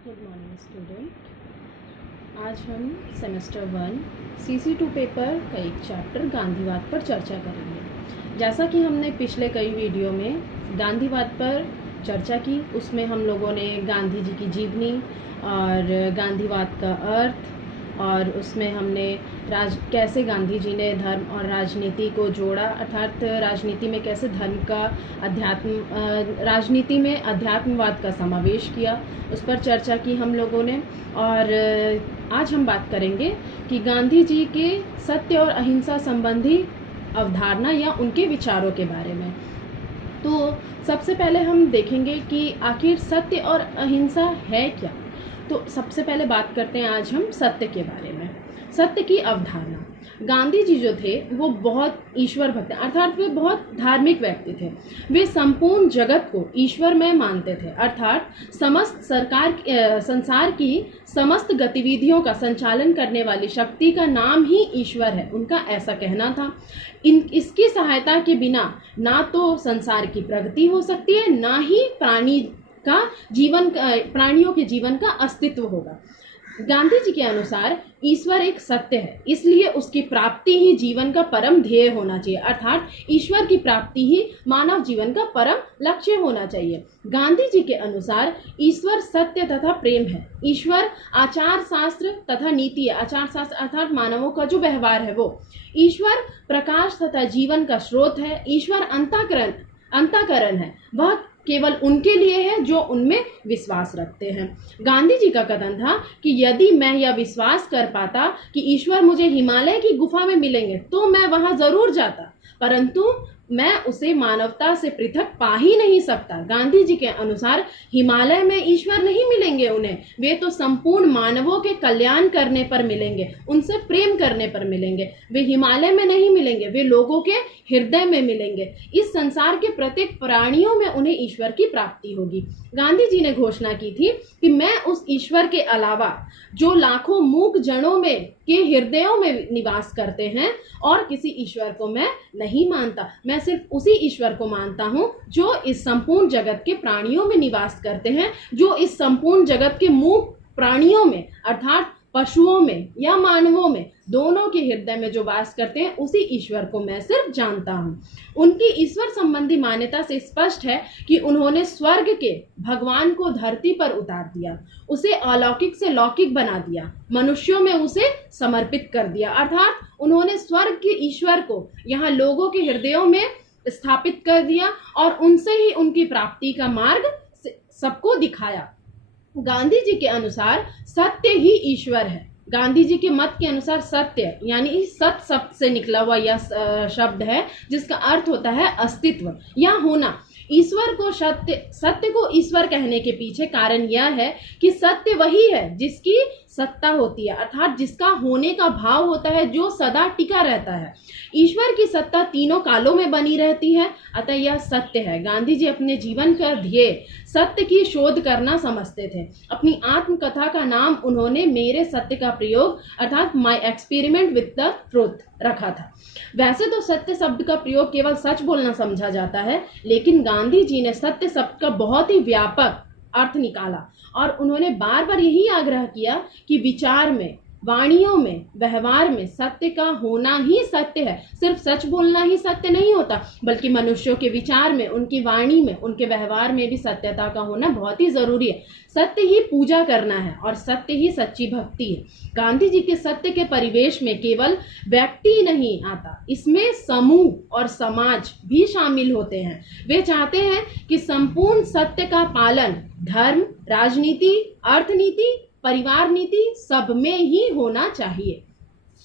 Good morning student. आज हम semester 1 CC2 paper का एक चैप्टर गांधीवाद पर चर्चा करेंगे। जैसा कि हमने पिछले कई वीडियो में गांधीवाद पर चर्चा की, उसमें हम लोगों ने गांधी जी की जीवनी और गांधीवाद का अर्थ, और उसमें हमने कैसे गांधी जी ने धर्म और राजनीति को जोड़ा, अर्थात राजनीति में कैसे धर्म का राजनीति में अध्यात्मवाद का समावेश किया, उस पर चर्चा की हम लोगों ने। और आज हम बात करेंगे कि गांधी जी के सत्य और अहिंसा संबंधी अवधारणा या उनके विचारों के बारे में। तो सबसे पहले हम देखेंगे कि आखिर सत्य और अहिंसा है क्या। तो सबसे पहले बात करते हैं आज हम सत्य के बारे में। सत्य की अवधारणा। गांधी जी जो थे वो बहुत ईश्वर भक्त, अर्थात वे बहुत धार्मिक व्यक्ति थे। वे संपूर्ण जगत को ईश्वरमय मानते थे, अर्थात संसार की समस्त गतिविधियों का संचालन करने वाली शक्ति का नाम ही ईश्वर है, उनका ऐसा कहना था। इसकी सहायता के बिना ना तो संसार की प्रगति हो सकती है, ना ही प्राणियों के जीवन का अस्तित्व होगा। गांधी जी के अनुसार ईश्वर एक सत्य है, इसलिए उसकी प्राप्ति ही जीवन का परम ध्येय होना चाहिए, अर्थात ईश्वर की प्राप्ति ही मानव जीवन का परम लक्ष्य होना चाहिए। गांधी जी के अनुसार ईश्वर सत्य तथा प्रेम है। ईश्वर आचार शास्त्र तथा नीति है। आचार शास्त्र अर्थात मानवों का जो व्यवहार है वो। ईश्वर प्रकाश तथा जीवन का स्रोत है। ईश्वर अंतःकरण है, वह केवल उनके लिए है जो उनमें विश्वास रखते हैं। गांधी जी का कथन था कि यदि मैं यह विश्वास कर पाता कि ईश्वर मुझे हिमालय की गुफा में मिलेंगे तो मैं वहां जरूर जाता, परंतु मैं उसे मानवता से पृथक पा ही नहीं सकता। गांधी जी के अनुसार हिमालय में ईश्वर नहीं मिलेंगे उन्हें, वे तो संपूर्ण मानवों के कल्याण करने पर मिलेंगे, उनसे प्रेम करने पर मिलेंगे। वे हिमालय में नहीं मिलेंगे, वे लोगों के हृदय में मिलेंगे। इस संसार के प्रत्येक प्राणियों में उन्हें ईश्वर की प्राप्ति होगी। गांधी जी ने घोषणा की थी कि मैं उस ईश्वर के अलावा जो लाखों मूक जनों में के हृदयों में निवास करते हैं और किसी ईश्वर को मैं नहीं मानता। मैं सिर्फ उसी ईश्वर को मानता हूं जो इस संपूर्ण जगत के प्राणियों में निवास करते हैं, जो इस संपूर्ण जगत के मूक प्राणियों में अर्थात पशुओं में या मानवों में, दोनों के हृदय में जो वास करते हैं, उसी ईश्वर को मैं सिर्फ जानता हूं। उनकी ईश्वर संबंधी मान्यता से स्पष्ट है कि उन्होंने स्वर्ग के भगवान को धरती पर उतार दिया, उसे अलौकिक से लौकिक बना दिया, मनुष्यों में उसे समर्पित कर दिया, अर्थात उन्होंने स्वर्ग के ईश्वर को यहाँ लोगों के हृदयों में स्थापित कर दिया और उनसे ही उनकी प्राप्ति का मार्ग सबको दिखाया। गांधी जी के अनुसार सत्य ही ईश्वर है। गांधी जी के मत के अनुसार सत्य यानी सत शब्द से निकला हुआ यह शब्द है, जिसका अर्थ होता है अस्तित्व या होना। ईश्वर को सत्य को ईश्वर कहने के पीछे कारण यह है कि सत्य वही है जिसकी सत्ता होती है, अर्थात जिसका होने का भाव होता है, जो सदा टिका रहता है। ईश्वर की सत्ता तीनों कालों में बनी रहती है, अतः यह सत्य है। गांधी जी अपने जीवन का ध्येय सत्य की शोध करना समझते थे। अपनी आत्मकथा का नाम उन्होंने मेरे सत्य का प्रयोग अर्थात my experiment with the truth रखा था। वैसे तो सत्य शब्द का प्रयोग केवल सच बोलना समझा जाता है, लेकिन गांधी जी ने सत्य शब्द का बहुत ही व्यापक अर्थ निकाला और उन्होंने बार बार यही आग्रह किया कि विचार में, वाणियों में, व्यवहार में सत्य का होना ही सत्य है। सिर्फ सच बोलना ही सत्य नहीं होता, बल्कि मनुष्यों के विचार में, उनकी वाणी में, उनके व्यवहार में भी सत्यता का होना बहुत ही जरूरी है। सत्य ही पूजा करना है और सत्य ही सच्ची भक्ति है। गांधी जी के सत्य के परिवेश में केवल व्यक्ति नहीं आता, इसमें समूह और समाज भी शामिल होते हैं। वे चाहते हैं कि संपूर्ण सत्य का पालन धर्म, राजनीति, अर्थनीति, परिवार नीति सब में ही होना चाहिए।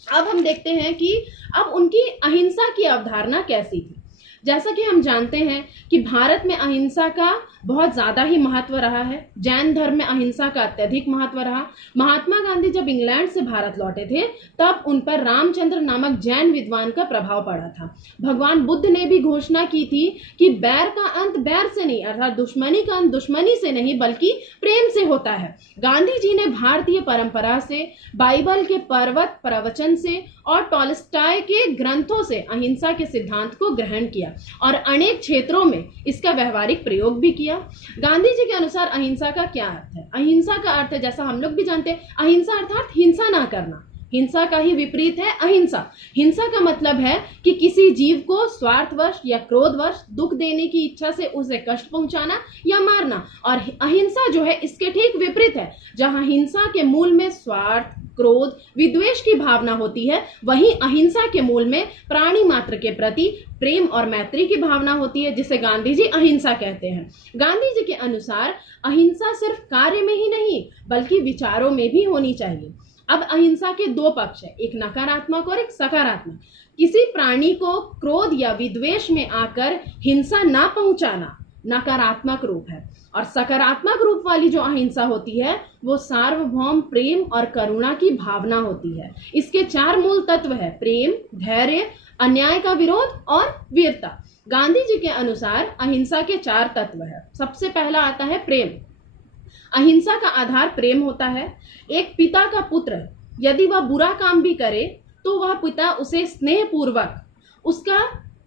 अब हम देखते हैं कि अब उनकी अहिंसा की अवधारणा कैसी थी। जैसा कि हम जानते हैं कि भारत में अहिंसा का बहुत ज़्यादा ही महत्व रहा है। जैन धर्म में अहिंसा का अत्यधिक महत्व रहा। महात्मा गांधी जब इंग्लैंड से भारत लौटे थे तब उन पर रामचंद्र नामक जैन विद्वान का प्रभाव पड़ा था। भगवान बुद्ध ने भी घोषणा की थी कि बैर का अंत बैर से नहीं, अर्थात दुश्मनी का अंत दुश्मनी से नहीं बल्कि प्रेम से होता है। गांधी जी ने भारतीय परंपरा से, बाइबल के पर्वत प्रवचन से और टॉलस्टॉय के ग्रंथों से अहिंसा के सिद्धांत को ग्रहण किया। और अनेक क्षेत्रों में इसका व्यवहारिक प्रयोग भी किया। गांधी जी के अनुसार अहिंसा का क्या अर्थ है? अहिंसा का अर्थ है, जैसा हम लोग भी जानते हैं, अहिंसा अर्थात हिंसा ना करना। हिंसा का ही विपरीत है अहिंसा। हिंसा का मतलब है कि किसी जीव को स्वार्थवश या क्रोधवश दुख देने की इच्छा से उसे कष्ट पहुंचाना या मारना। और अहिंसा जो है इसके ठीक विपरीत है। जहां हिंसा के मूल में स्वार्थ, क्रोध, विद्वेष की भावना होती है, वहीं अहिंसा के मूल में प्राणी मात्र के प्रति प्रेम और मैत्री की भावना होती है, जिसे गांधी जी अहिंसा कहते हैं। गांधी जी के अनुसार अहिंसा सिर्फ कार्य में ही नहीं बल्कि विचारों में भी होनी चाहिए। अब अहिंसा के दो पक्ष है, एक नकारात्मक और एक सकारात्मक। किसी प्राणी को क्रोध या विद्वेष में आकर हिंसा ना पहुंचाना नकारात्मक रूप है, और सकारात्मक रूप वाली जो अहिंसा होती है वो सार्वभौम प्रेम और करुणा की भावना होती है। इसके 4 मूल तत्व है: प्रेम, धैर्य, अन्याय का विरोध और वीरता। गांधी जी के अनुसार अहिंसा के 4 तत्व है। सबसे पहला आता है प्रेम। अहिंसा का आधार प्रेम होता है। एक पिता का पुत्र यदि वह बुरा काम भी करे तो वह पिता उसे स्नेहपूर्वक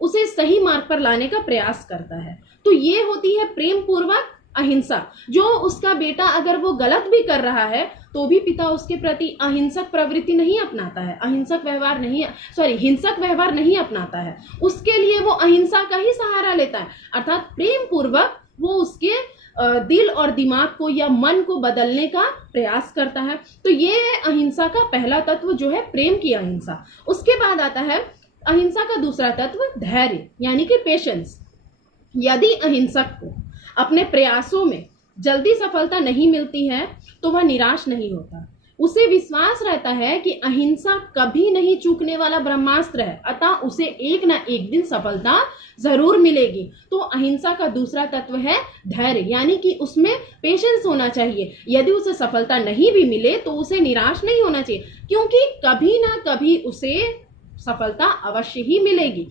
उसे सही मार्ग पर लाने का प्रयास करता है। तो ये होती है प्रेम पूर्वक अहिंसा। जो उसका बेटा अगर वो गलत भी कर रहा है तो भी पिता उसके प्रति अहिंसक प्रवृत्ति नहीं अपनाता है, हिंसक व्यवहार नहीं अपनाता है। उसके लिए वो अहिंसा का ही सहारा लेता है, अर्थात प्रेम पूर्वक वो उसके दिल और दिमाग को या मन को बदलने का प्रयास करता है। तो ये है अहिंसा का पहला तत्व, जो है प्रेम की अहिंसा। उसके बाद आता है अहिंसा का दूसरा तत्व धैर्य, यानी कि पेशेंस। यदि अहिंसक को अपने प्रयासों में जल्दी सफलता नहीं मिलती है तो वह निराश नहीं होता। उसे विश्वास रहता है कि अहिंसा कभी नहीं चूकने वाला ब्रह्मास्त्र है, अतः उसे एक ना एक दिन सफलता जरूर मिलेगी। तो अहिंसा का दूसरा तत्व है धैर्य, यानी कि उसमें पेशेंस होना चाहिए। यदि उसे सफलता नहीं भी मिले तो उसे निराश नहीं होना चाहिए, क्योंकि कभी ना कभी उसे सफलता अवश्य ही मिलेगी।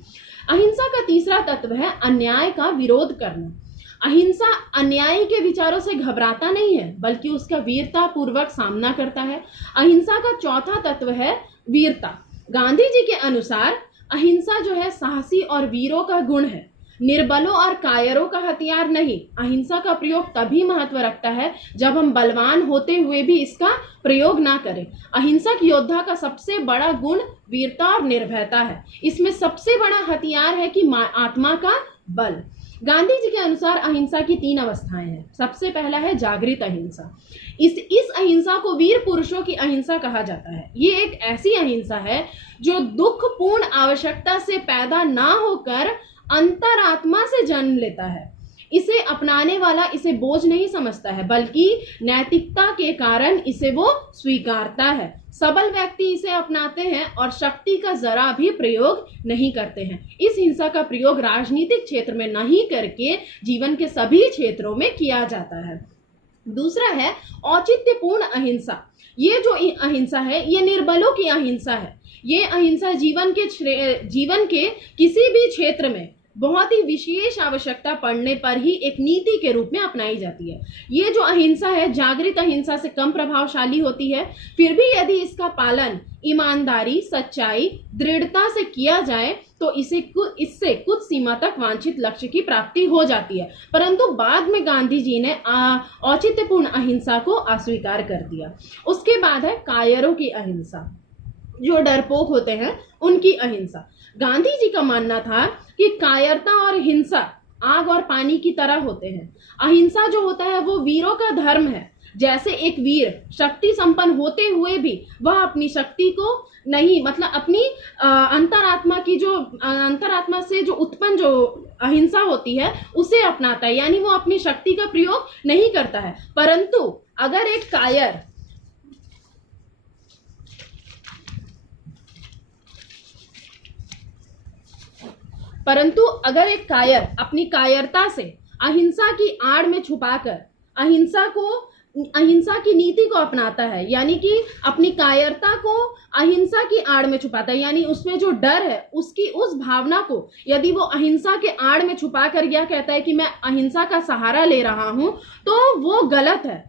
अहिंसा का तीसरा तत्व है अन्याय का विरोध करना। अहिंसा अन्यायी के विचारों से घबराता नहीं है बल्कि उसका वीरता पूर्वक सामना करता है। अहिंसा का चौथा तत्व है वीरता। गांधी जी के अनुसार अहिंसा जो है साहसी और वीरों का गुण है, निर्बलों और कायरों का हथियार नहीं। अहिंसा का प्रयोग तभी महत्व रखता है जब हम बलवान होते हुए भी इसका प्रयोग ना करें। अहिंसक योद्धा का सबसे बड़ा गुण वीरता और निर्भयता है। इसमें सबसे बड़ा हथियार है कि आत्मा का बल। गांधी जी के अनुसार अहिंसा की 3 अवस्थाएं हैं। सबसे पहला है जागृत अहिंसा। इस अहिंसा को वीर पुरुषों की अहिंसा कहा जाता है। ये एक ऐसी अहिंसा है जो दुखपूर्ण आवश्यकता से पैदा ना होकर अंतरात्मा से जन्म लेता है। इसे अपनाने वाला इसे बोझ नहीं समझता है बल्कि नैतिकता के कारण इसे वो स्वीकारता है। सबल व्यक्ति इसे अपनाते हैं और शक्ति का जरा भी प्रयोग नहीं करते हैं। इस हिंसा का प्रयोग राजनीतिक क्षेत्र में नहीं करके जीवन के सभी क्षेत्रों में किया जाता है। दूसरा है औचित्यपूर्ण अहिंसा। ये जो अहिंसा है ये निर्बलों की अहिंसा है। ये अहिंसा जीवन के किसी भी क्षेत्र में बहुत ही विशेष आवश्यकता पड़ने पर ही एक नीति के रूप में अपनाई जाती है। ये जो अहिंसा है जागृत अहिंसा से कम प्रभावशाली होती है, फिर भी यदि इसका पालन ईमानदारी, सच्चाई, दृढ़ता से किया जाए तो इससे कुछ सीमा तक वांछित लक्ष्य की प्राप्ति हो जाती है। परंतु बाद में गांधी जी ने औचित्यपूर्ण अहिंसा को अस्वीकार कर दिया। उसके बाद है कायरों की अहिंसा, जो डरपोक होते हैं उनकी अहिंसा। गांधी जी का मानना था कि कायरता और हिंसा आग और पानी की तरह होते हैं। अहिंसा जो होता है वो वीरों का धर्म है। जैसे एक वीर शक्ति संपन्न होते हुए भी वह अपनी शक्ति को नहीं, मतलब अपनी अंतरात्मा से जो उत्पन्न जो अहिंसा होती है उसे अपनाता है, यानी वो अपनी शक्ति का प्रयोग नहीं करता है। परंतु अगर एक कायर अपनी कायरता से अहिंसा की आड़ में छुपाकर अहिंसा की नीति को अपनाता है, यानी कि अपनी कायरता को अहिंसा की आड़ में छुपाता है, यानी उसमें जो डर है उसकी उस भावना को यदि वो अहिंसा के आड़ में छुपा कर यह कहता है कि मैं अहिंसा का सहारा ले रहा हूं, तो वो गलत है।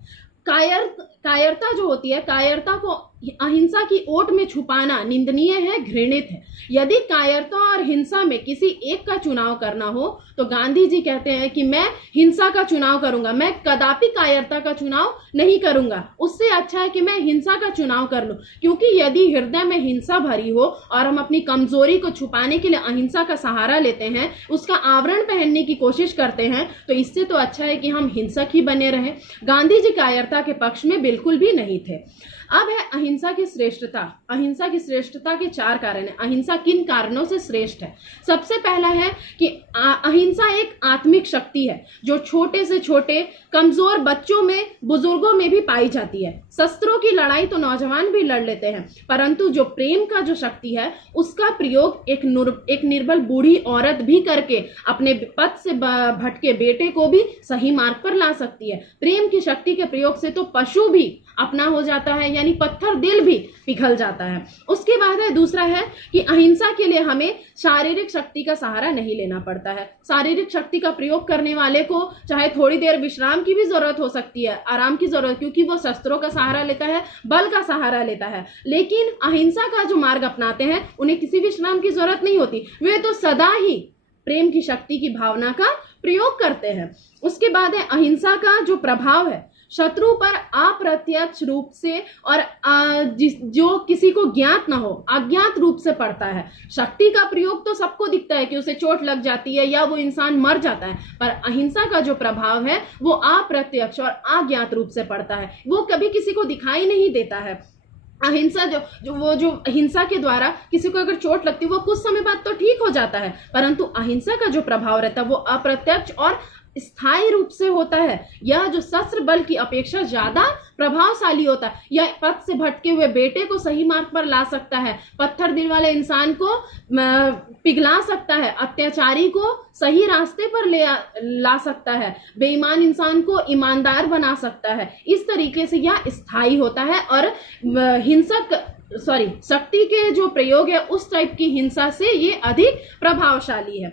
कायरता जो होती है, कायरता को अहिंसा की ओट में छुपाना निंदनीय है, घृणित है। यदि कायरता और हिंसा में किसी एक का चुनाव करना हो तो गांधी जी कहते हैं कि मैं हिंसा का चुनाव करूंगा, मैं कदापि कायरता का चुनाव नहीं करूंगा। उससे अच्छा है कि मैं हिंसा का चुनाव कर लूं, क्योंकि यदि हृदय में हिंसा भरी हो और हम अपनी कमजोरी को छुपाने के लिए अहिंसा का सहारा लेते हैं, उसका आवरण पहनने की कोशिश करते हैं, तो इससे तो अच्छा है कि हम हिंसक ही बने रहें। गांधी जी कायरता के पक्ष में बिल्कुल भी नहीं थे। अब है अहिंसा की श्रेष्ठता। अहिंसा की श्रेष्ठता के 4 कारण हैं। अहिंसा किन कारणों से श्रेष्ठ है? सबसे पहला है कि अहिंसा एक आत्मिक शक्ति है जो छोटे से छोटे कमजोर बच्चों में, बुजुर्गों में भी पाई जाती है। शस्त्रों की लड़ाई तो नौजवान भी लड़ लेते हैं, परंतु जो प्रेम का जो शक्ति है उसका प्रयोग एक निर्बल बूढ़ी औरत भी करके अपने पथ से भटके बेटे को भी सही मार्ग पर ला सकती है। प्रेम की शक्ति के प्रयोग से तो पशु भी अपना हो जाता है, यानी पत्थर दिल भी पिघल जाता है। उसके बाद है दूसरा है कि अहिंसा के लिए हमें शारीरिक शक्ति का सहारा नहीं लेना पड़ता है। शारीरिक शक्ति का प्रयोग करने वाले को चाहे थोड़ी देर विश्राम की भी जरूरत हो सकती है, आराम की जरूरत, क्योंकि वो शस्त्रों का सहारा लेता है, बल का सहारा लेता है। लेकिन अहिंसा का जो मार्ग अपनाते हैं उन्हें किसी विश्राम की जरूरत नहीं होती, वे तो सदा ही प्रेम की शक्ति की भावना का प्रयोग करते हैं। उसके बाद है अहिंसा का जो प्रभाव है शत्रु पर अप्रत्यक्ष रूप से और जो किसी को ज्ञात ना हो अज्ञात रूप से पड़ता है। शक्ति का प्रयोग तो सबको दिखता है कि उसे चोट लग जाती है या वो इंसान मर जाता है, पर अहिंसा का जो प्रभाव है वो अप्रत्यक्ष और अज्ञात रूप से पड़ता है, वो कभी किसी को दिखाई नहीं देता है। अहिंसा जो हिंसा के द्वारा किसी को अगर चोट लगती है वो कुछ समय बाद तो ठीक हो जाता है, परंतु अहिंसा का जो प्रभाव रहता है वो अप्रत्यक्ष और स्थायी रूप से होता है। यह जो शस्त्र बल की अपेक्षा ज्यादा प्रभावशाली होता है। यह पथ से भटके हुए बेटे को सही मार्ग पर ला सकता है, पत्थर दिल वाले इंसान को पिघला सकता है, अत्याचारी को सही रास्ते पर ला सकता है, बेईमान इंसान को ईमानदार बना सकता है। इस तरीके से यह स्थायी होता है और शक्ति के जो प्रयोग है उस टाइप की हिंसा से ये अधिक प्रभावशाली है।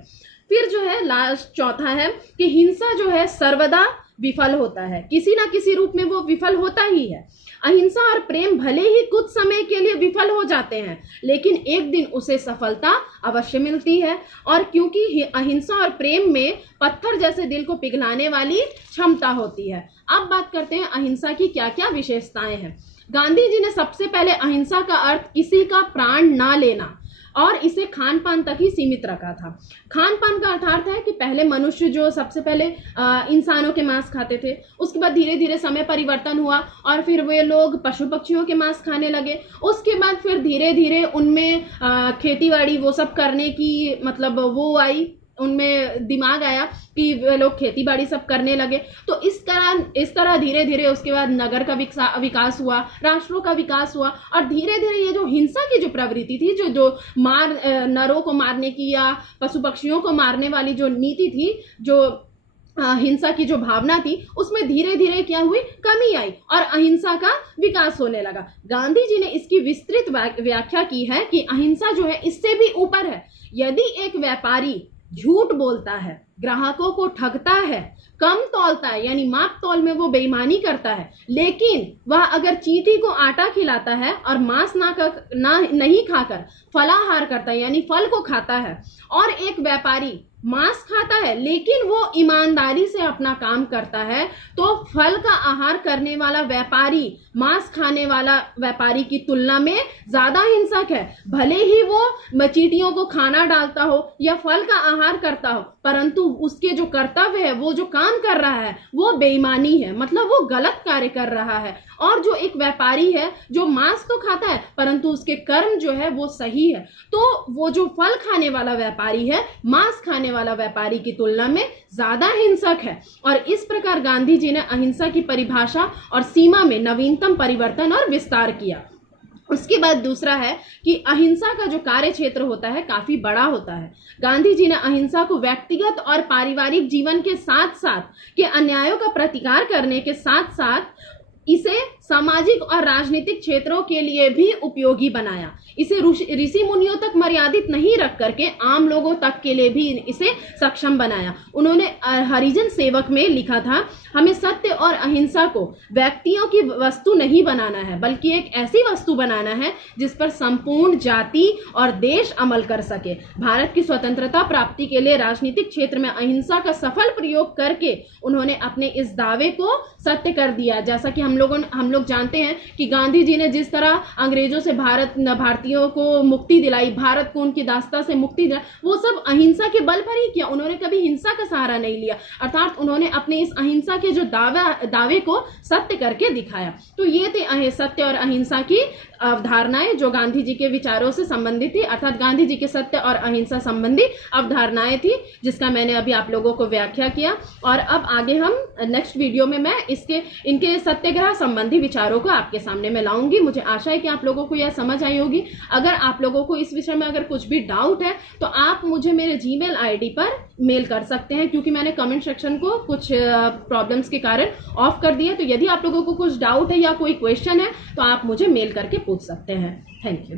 फिर जो है लास्ट चौथा है कि हिंसा जो है सर्वदा विफल होता है, किसी ना किसी रूप में वो विफल होता ही है। अहिंसा और प्रेम भले ही कुछ समय के लिए विफल हो जाते हैं, लेकिन एक दिन उसे सफलता अवश्य मिलती है। और क्योंकि अहिंसा और प्रेम में पत्थर जैसे दिल को पिघलाने वाली क्षमता होती है। अब बात करते हैं अहिंसा की क्या क्या विशेषताएं हैं। गांधी जी ने सबसे पहले अहिंसा का अर्थ किसी का प्राण ना लेना और इसे खान पान तक ही सीमित रखा था। खान पान का अर्थात है कि पहले मनुष्य जो सबसे पहले इंसानों के मांस खाते थे, उसके बाद धीरे धीरे समय परिवर्तन हुआ और फिर वे लोग पशु पक्षियों के मांस खाने लगे। उसके बाद फिर धीरे धीरे उनमें खेतीबाड़ी वो सब करने की मतलब वो आई, उनमें दिमाग आया कि वे लोग खेती बाड़ी सब करने लगे। तो इस तरह धीरे धीरे उसके बाद नगर का विकास हुआ, राष्ट्रों का विकास हुआ और धीरे धीरे ये जो हिंसा की जो प्रवृत्ति थी, जो नरों को मारने की या पशु पक्षियों को मारने वाली जो नीति थी, जो हिंसा की जो भावना थी, उसमें धीरे धीरे क्या हुई, कमी आई और अहिंसा का विकास होने लगा। गांधी जी ने इसकी विस्तृत व्याख्या की है कि अहिंसा जो है इससे भी ऊपर है। यदि एक व्यापारी झूठ बोलता है, ग्राहकों को ठगता है, कम तौलता है यानी माप तौल में वो बेईमानी करता है, लेकिन वह अगर चींटी को आटा खिलाता है और मांस नहीं खाकर फलाहार करता है यानी फल को खाता है, और एक व्यापारी मांस खाता है लेकिन वो ईमानदारी से अपना काम करता है, तो फल का आहार करने वाला व्यापारी मांस खाने वाला व्यापारी की तुलना में ज्यादा हिंसक है। भले ही वो चींटियों को खाना डालता हो या फल का आहार करता हो, परंतु उसके जो कर्तव्य है, वो जो काम कर रहा है वो बेईमानी है, मतलब वो गलत कार्य कर रहा है। और जो एक व्यापारी है जो मांस तो खाता है परंतु उसके कर्म जो है वो सही है, तो वो जो फल खाने वाला व्यापारी है मांस खाने वाला व्यापारी की तुलना में ज्यादा हिंसक है। और इस प्रकार गांधी जी ने अहिंसा की परिभाषा और सीमा में नवीनतम परिवर्तन और विस्तार किया। उसके बाद दूसरा है कि अहिंसा का जो कार्य क्षेत्र होता है काफी बड़ा होता है। गांधी जी ने अहिंसा को व्यक्तिगत और पारिवारिक जीवन के साथ साथ के अन्यायों का प्रतिकार करने के साथ साथ इसे सामाजिक और राजनीतिक क्षेत्रों के लिए भी उपयोगी बनाया। इसे ऋषि मुनियों तक मर्यादित नहीं रख करके आम लोगों तक के लिए भी इसे सक्षम बनाया। उन्होंने हरिजन सेवक में लिखा था, हमें सत्य और अहिंसा को व्यक्तियों की वस्तु नहीं बनाना है, बल्कि एक ऐसी वस्तु बनाना है जिस पर संपूर्ण जाति और देश अमल कर सके। भारत की स्वतंत्रता प्राप्ति के लिए राजनीतिक क्षेत्र में अहिंसा का सफल प्रयोग करके उन्होंने अपने इस दावे को सत्य कर दिया। जैसा कि हम लोग जानते हैं कि गांधी जी ने जिस तरह अंग्रेजों से भारतीयों को मुक्ति दिलाई, भारत को उनकी दास्ता से मुक्ति दिलाई, वो सब अहिंसा के बल पर ही किया। उन्होंने कभी हिंसा का सहारा नहीं लिया, अर्थात उन्होंने अपने इस अहिंसा के जो दावे को सत्य करके दिखाया। तो ये थे सत्य और अहिंसा की अवधारणाएं जो गांधी जी के विचारों से संबंधित थी, अर्थात गांधी जी के सत्य और अहिंसा संबंधी अवधारणाएं थी, जिसका मैंने अभी आप लोगों को व्याख्या किया। और अब आगे हम नेक्स्ट वीडियो में मैं इनके सत्याग्रह संबंधी विचारों को आपके सामने मैं लाऊंगी। मुझे आशा है कि आप लोगों को यह समझ आई होगी। अगर आप लोगों को इस विषय में अगर कुछ भी डाउट है तो आप मुझे मेरे जीमेल आईडी पर मेल कर सकते हैं, क्योंकि मैंने कमेंट सेक्शन को कुछ प्रॉब्लम्स के कारण ऑफ कर दिया। तो यदि आप लोगों को कुछ डाउट है या कोई क्वेश्चन है तो आप मुझे मेल करके पूछ सकते हैं। Thank you.